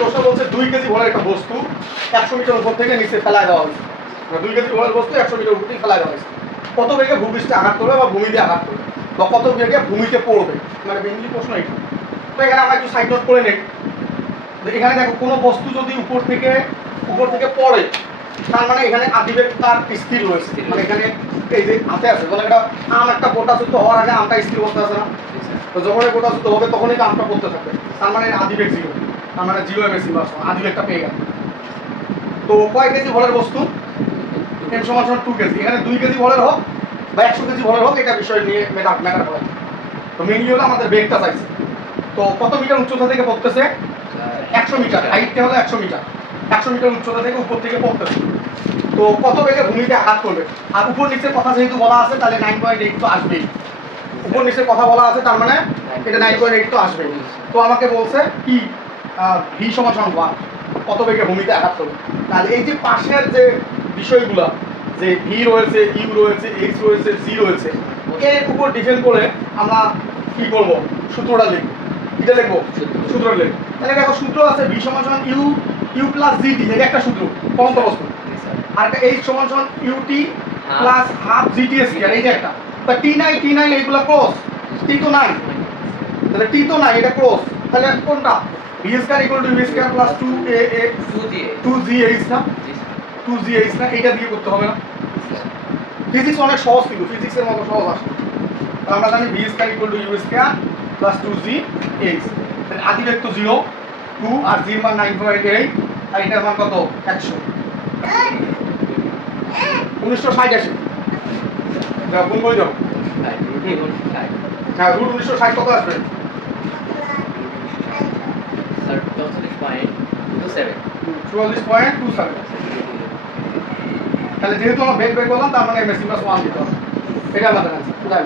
প্রশ্ন বলছে 2 কেজি ভরের একটা বস্তু 100 মিটার উপর থেকে নিচে ফেলায় দেওয়া হয়েছে। 2 কেজি ভরের বস্তু 100 মিটার উপর থেকে ফেলায় দেওয়া হয়েছে। কত বেগে ভূপৃষ্ঠে আঘাত করবে বা ভূমিতে আঘাত করবে বা কত বেগে ভূমিতে পড়বে, মানে মেইনলি প্রশ্ন এটা। তো এখানে আমরা একটু সাইড নোট করে নেই। এখানে দেখো কোনো বস্তু যদি উপর থেকে পড়ে, তার মানে এখানে আদিবেগ তার স্থির রয়েছে। মানে এখানে এই যে হাতে আছে, বলে একটা আম একটা গোটাযুদ্ধ হওয়ার আগে আমটা স্থির করতে আছে না, তো যখন গোটাযুদ্ধ হবে তখনই তো আমটা পড়তে থাকবে, তার মানে আদিবেগ 0, তার মানে 0 এম এসি আদিবেগটা পেয়ে গেল। তো কয় কেজি ভরের বস্তু, m সমান 2 কেজি। এখানে 2 কেজি ভরের হোক বা 100 কেজি ভরের হোক, এটা বিষয় নিয়ে ম্যাটার করে। তো মেইনলি হলো আমাদের বেগটা চাইছে। তো কত মিটার উচ্চতা থেকে পড়তেছে, 100 মিটার, হাইটটা হলো 100 মিটার, 100 মিটার উচ্চতা থেকে উপর থেকে পড়তেছে। তো কত বেগে ভূমিতে আঘাত করবে, আর উপর নিচের কথা যেহেতু বলা আছে তাহলে 9.8 তো আসবেই। উপর নিচের কথা বলা আছে, তার মানে এটা 9.8 তো আসবেই। তো আমাকে বলছে কি ভি সমান 1, কত বেগে ভূমিতে আঘাত করবে। তাহলে এই যে পাশের যে বিষয়গুলো, যে ভি রয়েছে, ইউ রয়েছে, এইচ রয়েছে, জি রয়েছে, এর উপর ডিপেন্ড করে আমরা কি করব, সূত্রটা লিখব। এটা লিখবো, সূত্রটা লিখব। তাহলে দেখো সূত্র আছে ভি সমান ইউ প্লাস জিটি, এটা একটা সূত্র পরন্ত বস্তু। আর একটা এইচ সমান ut plus half gt square, এই যে একটা। তা টি নাই এইগুলো ক্রস, টি তো নাই, তাহলে টি তো নাই, এটা ক্রস। তাহলে কোনটা, V square equal two V square plus 2gh না, 2gh না, এটা দিয়ে করতে হবে না। ফিজিক্স অনেক সহজ, কিন্তু ফিজিক্সের মতো সহজ আসে। আমরা জানি v square equal to u square plus 2gh। তাহলে আদিবেগ তো 0, 2 আর জি এর মান 9.8, আর এটার মান কত, 100। 1960 আসে, যাও কোন বই যাও, হ্যাঁ, রুট 1960 কত আসবে, 44.27। তাহলে যেহেতু আমরা বেগ করলাম, তার মানে এমএসসি প্লাস 1 দিতে হবে, এটা আমাদের আনসার।